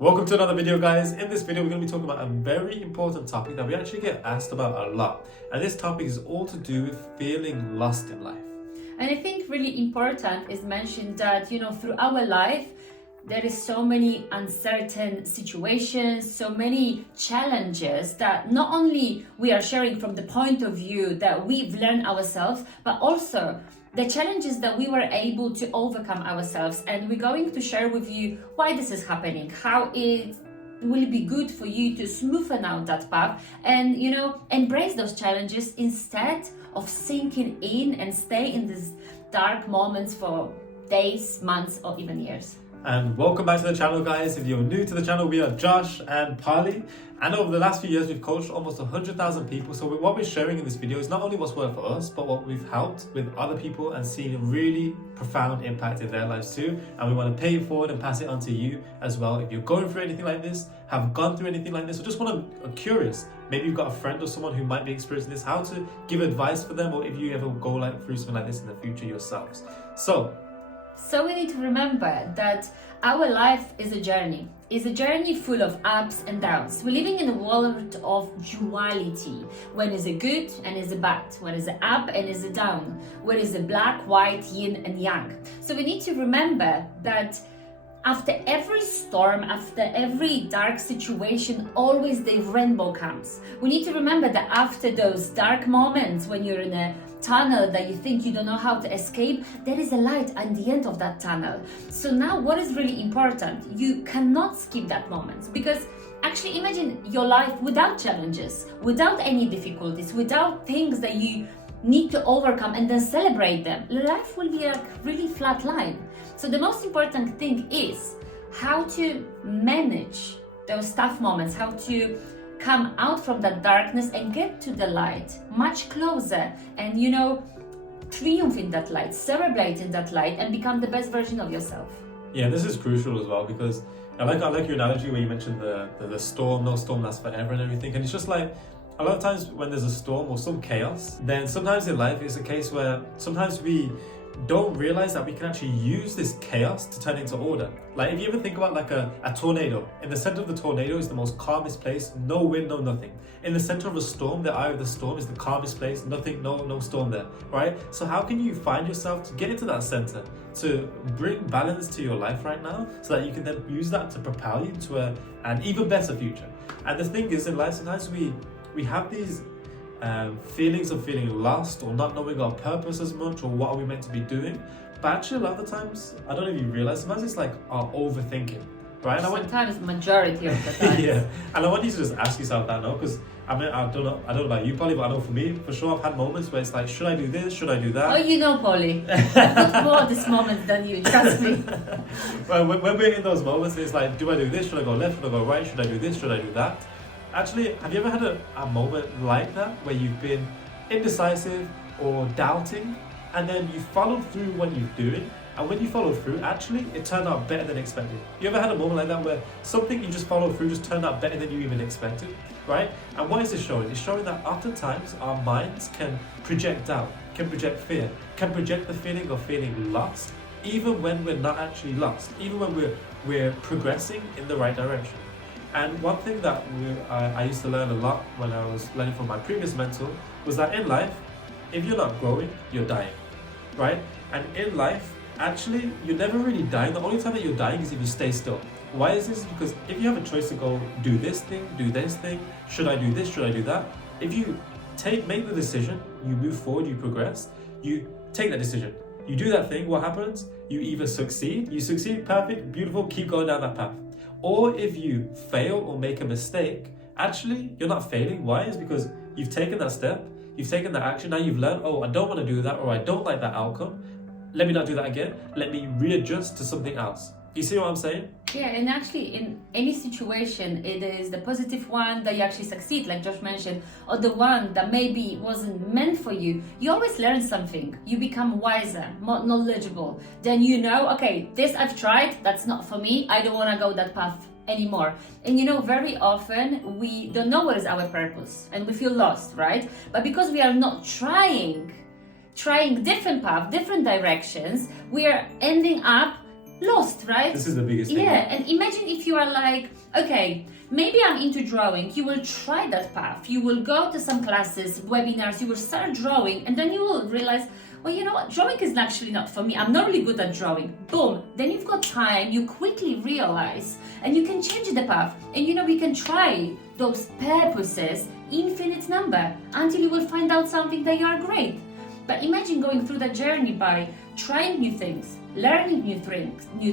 Welcome to another video, guys. In this video, we're going to be talking about a very important topic that we actually get asked about a lot. And this topic is all to do with feeling lost in life. And I think really important is mentioned that, through our life, there is so many uncertain situations, so many challenges that not only we are sharing from the point of view that we've learned ourselves, but also the challenges that we were able to overcome ourselves. And we're going to share with you why this is happening, how it will be good for you to smoothen out that path and, embrace those challenges instead of sinking in and stay in these dark moments for days, months, or even years. And welcome back to the channel, guys. If you're new to the channel, we are Josh and Pali. And over the last few years, we've coached almost 100,000 people. So what we're sharing in this video is not only what's worked for us, but what we've helped with other people and seen a really profound impact in their lives too. And we want to pay it forward and pass it on to you as well. If you're going through anything like this, have gone through anything like this, or just are curious, maybe you've got a friend or someone who might be experiencing this, how to give advice for them, or if you ever go through something like this in the future yourselves. So we need to remember that our life is a journey. It's a journey full of ups and downs. We're living in a world of duality. When is a good and is a bad. When is a up and is a down. When is a black, white, yin and yang. So we need to remember that after every storm, after every dark situation, always the rainbow comes. We need to remember that after those dark moments, when you're in a tunnel that you think you don't know how to escape, there is a light at the end of that tunnel. So now what is really important? You cannot skip that moment, because actually imagine your life without challenges, without any difficulties, without things that you need to overcome and then celebrate them. Life will be a really flat line. So the most important thing is how to manage those tough moments, how to come out from that darkness and get to the light much closer and, triumph in that light, celebrate in that light and become the best version of yourself. Yeah, this is crucial as well, because I like your analogy where you mentioned the storm, no storm lasts forever and everything. And it's just like, a lot of times when there's a storm or some chaos, then sometimes in life it's a case where sometimes we don't realize that we can actually use this chaos to turn into order. Like if you ever think about like a tornado, in the center of the tornado is the most calmest place, no wind, no nothing. In the center of a storm, the eye of the storm is the calmest place, nothing, no storm there, right? So how can you find yourself to get into that center, to bring balance to your life right now, so that you can then use that to propel you to an even better future? And the thing is, in life, sometimes we have these feelings of feeling lost or not knowing our purpose as much, or what are we meant to be doing. But actually a lot of the times, I don't know if you realize, sometimes it's like our overthinking, right? Sometimes majority of the time. Yeah, and I want you to just ask yourself that now, because I don't know about you, Polly, but I know for me, for sure, I've had moments where it's like, should I do this? Should I do that? Oh, Polly, I've got more of this moment than you, trust me. Well, when we're in those moments, it's like, do I do this? Should I go left? Should I go right? Should I do this? Should I do that? Actually, have you ever had a moment like that where you've been indecisive or doubting, and then you followed through what you're doing, and when you followed through, actually it turned out better than expected? You ever had a moment like that where something you just followed through just turned out better than you even expected, right? And what is this showing? It's showing that oftentimes our minds can project doubt, can project fear, can project the feeling of feeling lost, even when we're not actually lost, even when we're progressing in the right direction. And one thing that I used to learn a lot when I was learning from my previous mentor was that in life, if you're not growing, you're dying, right? And in life, actually, you're never really dying. The only time that you're dying is if you stay still. Why is this? Because if you have a choice to go do this thing, should I do this, should I do that? If you make the decision, you move forward, you progress, you take that decision, you do that thing, what happens? You either succeed, perfect, beautiful, keep going down that path. Or if you fail or make a mistake, actually, you're not failing. Why? Is because you've taken that step, you've taken that action, now you've learned, oh, I don't want to do that, or I don't like that outcome. Let me not do that again. Let me readjust to something else. You see what I'm saying? Yeah, and actually in any situation, it is the positive one that you actually succeed, like Josh mentioned, or the one that maybe wasn't meant for you. You always learn something. You become wiser, more knowledgeable. Then okay, this I've tried, that's not for me. I don't want to go that path anymore. And very often we don't know what is our purpose and we feel lost, right? But because we are not trying different paths, different directions, we are ending up lost, right? This is the biggest thing. Yeah, and imagine if you are like, okay, maybe I'm into drawing. You will try that path. You will go to some classes, webinars, you will start drawing, and then you will realize, well, you know what, drawing is actually not for me. I'm not really good at drawing. Boom. Then you've got time, you quickly realize, and you can change the path. And you know, we can try those purposes, infinite number, until you will find out something that you are great. But imagine going through that journey by trying new things, learning new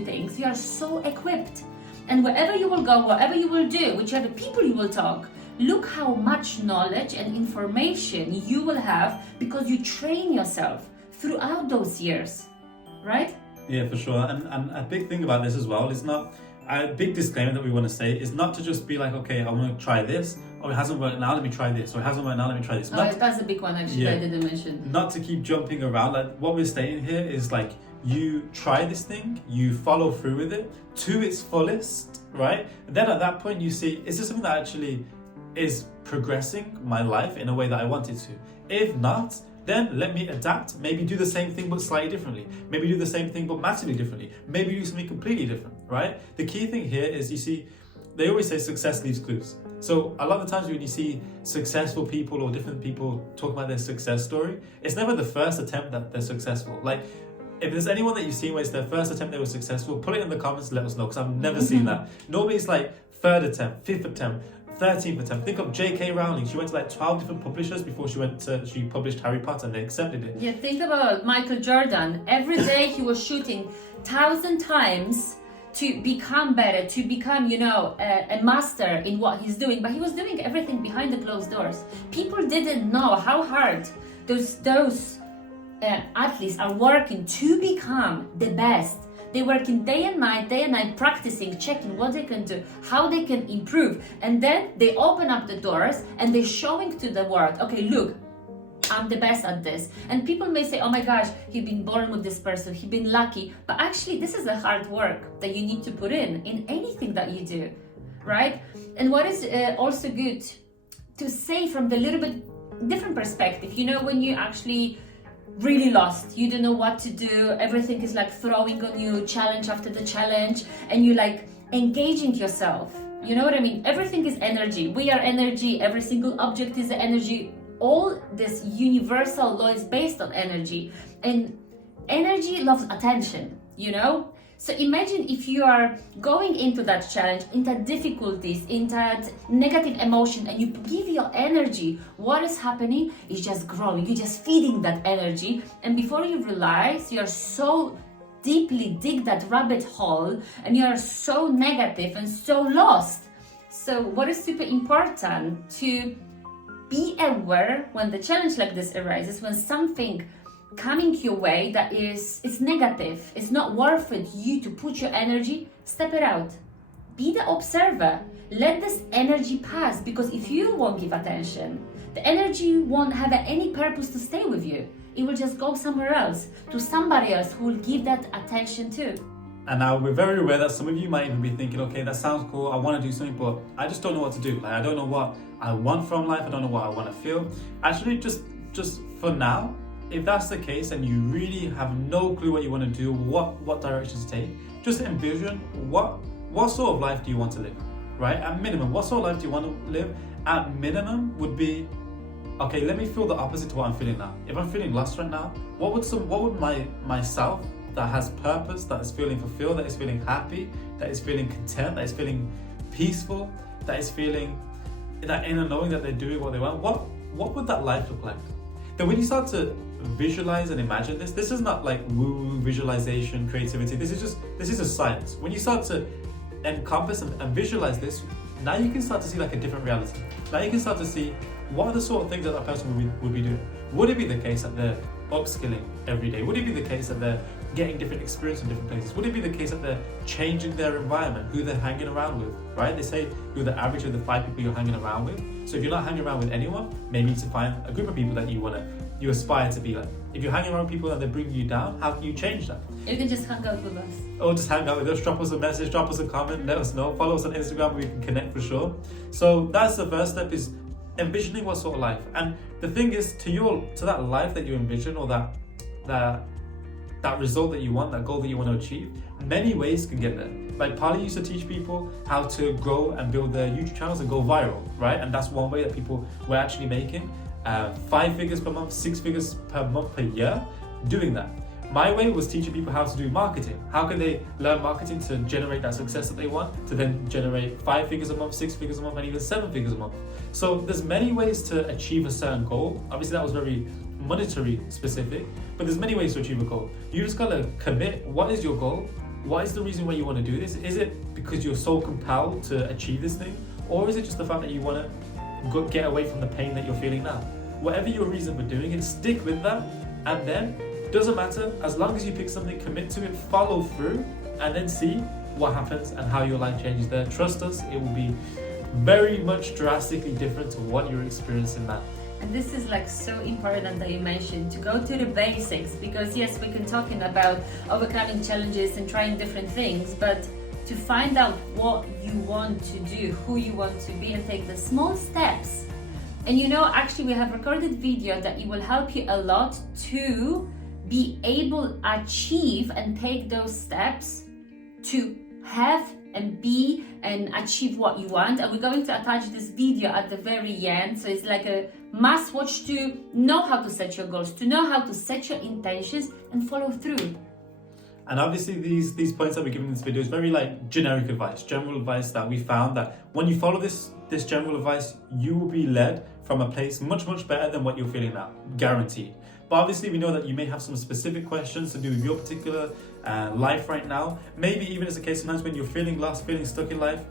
things. You are so equipped. And wherever you will go, whatever you will do, whichever people you will talk, look how much knowledge and information you will have because you train yourself throughout those years, right? Yeah, for sure. And a big thing about this as well is not, a big disclaimer that we want to say is not to just be like, okay, I want to try this, or it hasn't worked now, let me try this, or it hasn't worked now, let me try this. That's a big one actually, I didn't mention. Not to keep jumping around. Like what we're saying here is like, you try this thing, you follow through with it to its fullest, right? And then at that point you see, is this something that actually is progressing my life in a way that I want it to? If not, then let me adapt, maybe do the same thing but slightly differently. Maybe do the same thing but massively differently. Maybe do something completely different, right? The key thing here is, you see, they always say success leaves clues. So a lot of the times when you see successful people or different people talk about their success story, it's never the first attempt that they're successful. Like, if there's anyone that you've seen where it's their first attempt they were successful, put it in the comments, let us know, because I've never seen that. Normally it's like third attempt, fifth attempt, 13th attempt. Think of J.K. Rowling. She went to like 12 different publishers before she published Harry Potter, and they accepted it. Yeah, think about Michael Jordan. Every day he was shooting 1,000 times to become better, to become, you know, a master in what he's doing. But he was doing everything behind the closed doors. People didn't know how hard those athletes are working to become the best. They're working day and night, practicing, checking what they can do, how they can improve. And then they open up the doors and they're showing to the world, okay, look, I'm the best at this. And people may say, oh my gosh, he's been born with this person, he's been lucky. But actually, this is the hard work that you need to put in anything that you do, right? And what is also good to say from the little bit different perspective, you know, when you actually really lost, you don't know what to do, everything is like throwing on you challenge after the challenge, and you like engaging yourself, you know what I mean? Everything is energy, we are energy, every single object is energy, all this universal law is based on energy, and energy loves attention, you know? So imagine if you are going into that challenge, into difficulties, into that negative emotion, and you give your energy, what is happening is just growing. You're just feeding that energy. And before you realize, you're so deeply dig that rabbit hole, and you're so negative and so lost. So what is super important to be aware when the challenge like this arises, when something coming your way that it's negative, it's not worth it you to put your energy, step it out. Be the observer. Let this energy pass, because if you won't give attention, the energy won't have any purpose to stay with you. It will just go somewhere else, to somebody else who will give that attention too. And now we're very aware that some of you might even be thinking, okay, that sounds cool, I want to do something, but I just don't know what to do. Like, I don't know what I want from life, I don't know what I want to feel. Actually, just for now, if that's the case and you really have no clue what you want to do, what directions to take, just envision what sort of life do you want to live, right? At minimum, what sort of life do you want to live? At minimum would be, okay, let me feel the opposite to what I'm feeling now. If I'm feeling lost right now, what would myself that has purpose, that is feeling fulfilled, that is feeling happy, that is feeling content, that is feeling peaceful, that is feeling that inner knowing that they're doing what they want, what would that life look like? Then when you start to visualize and imagine this is not like woo visualization, creativity, this is a science. When you start to encompass and visualize this, now you can start to see like a different reality. Now you can start to see what are the sort of things that that person would be doing. Would it be the case that they're upskilling every day? Would it be the case that they're getting different experience in different places? Would it be the case that they're changing their environment, who they're hanging around with, right? They say you're the average of the 5 people you're hanging around with. So if you're not hanging around with anyone, maybe you need to find a group of people that you aspire to be like. If you're hanging around with people and they're bringing you down, how can you change that? You can just hang out with us. Or just hang out with us, drop us a message, drop us a comment, let us know. Follow us on Instagram, we can connect for sure. So that's the first step, is envisioning what sort of life. And the thing is, to that life that you envision, or that that result that you want, that goal that you want to achieve, many ways can get there. Like Pali used to teach people how to grow and build their YouTube channels and go viral, right? And that's one way that people were actually making 5 figures per month, 6 figures per month per year doing that. My way was teaching people how to do marketing. How can they learn marketing to generate that success that they want, to then generate 5 figures a month, 6 figures a month, and even 7 figures a month. So there's many ways to achieve a certain goal. Obviously that was very monetary specific, but there's many ways to achieve a goal. You just gotta commit. What is your goal? What is the reason why you want to do this? Is it because you're so compelled to achieve this thing? Or is it just the fact that you want to get away from the pain that you're feeling now? Whatever your reason for doing it, stick with that, and then doesn't matter, as long as you pick something, commit to it, follow through, and then see what happens and how your life changes there. Trust us, it will be very much drastically different to what you're experiencing now. And this is like so important that you mentioned to go to the basics, because yes, we can talking about overcoming challenges and trying different things, but to find out what you want to do, who you want to be, and take the small steps. And you know, actually we have recorded video that it will help you a lot to be able to achieve and take those steps to have and be and achieve what you want. And we're going to attach this video at the very end, so it's like a must watch to know how to set your goals, to know how to set your intentions and follow through. And obviously these points that we're giving in this video is very like generic advice, general advice that we found that when you follow this general advice, you will be led from a place much better than what you're feeling now, guaranteed. But obviously we know that you may have some specific questions to do with your particular life right now. Maybe even it's the case sometimes when you're feeling lost, feeling stuck in life,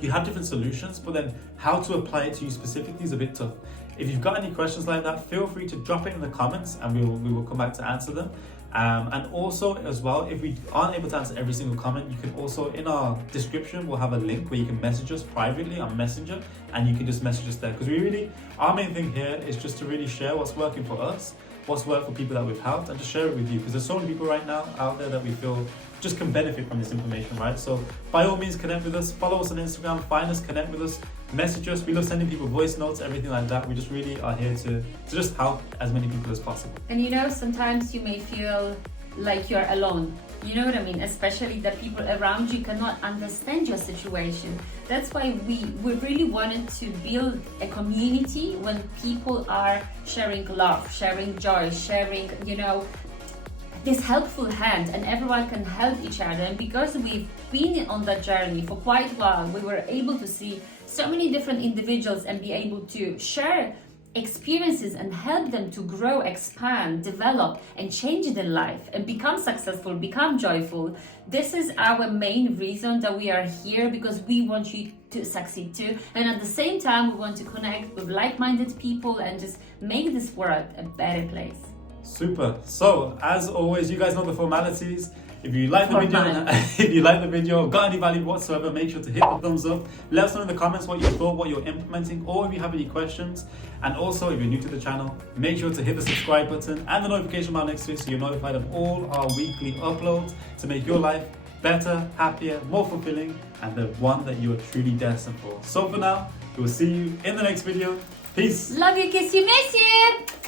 you have different solutions, but then how to apply it to you specifically is a bit tough. If you've got any questions like that, feel free to drop it in the comments and we will come back to answer them. And also as well, if we aren't able to answer every single comment, you can also, in our description, we'll have a link where you can message us privately on Messenger, and you can just message us there. Because our main thing here is just to really share what's working for us, what's worked for people that we've helped, and to share it with you. Because there's so many people right now out there that we feel just can benefit from this information, right? So by all means, connect with us, follow us on Instagram, find us, connect with us, message us. We love sending people voice notes, everything like that. We just really are here to just help as many people as possible. And you know, sometimes you may feel like you're alone. You know what I mean? Especially that people around you cannot understand your situation. That's why we really wanted to build a community when people are sharing love, sharing joy, sharing, you know, this helpful hand, and everyone can help each other. And because we've been on that journey for quite a while, we were able to see so many different individuals and be able to share experiences and help them to grow, expand, develop, and change their life and become successful, become joyful. This is our main reason that we are here, because we want you to succeed too. And at the same time, we want to connect with like-minded people and just make this world a better place. Super. So as always, you guys know the formalities. If you like the video, got any value whatsoever, make sure to hit the thumbs up. Let us know in the comments what you thought, what you're implementing, or if you have any questions. And also, if you're new to the channel, make sure to hit the subscribe button and the notification bell next to it so you're notified of all our weekly uploads to make your life better, happier, more fulfilling, and the one that you are truly destined for. So for now, we will see you in the next video. Peace. Love you, kiss you, miss you.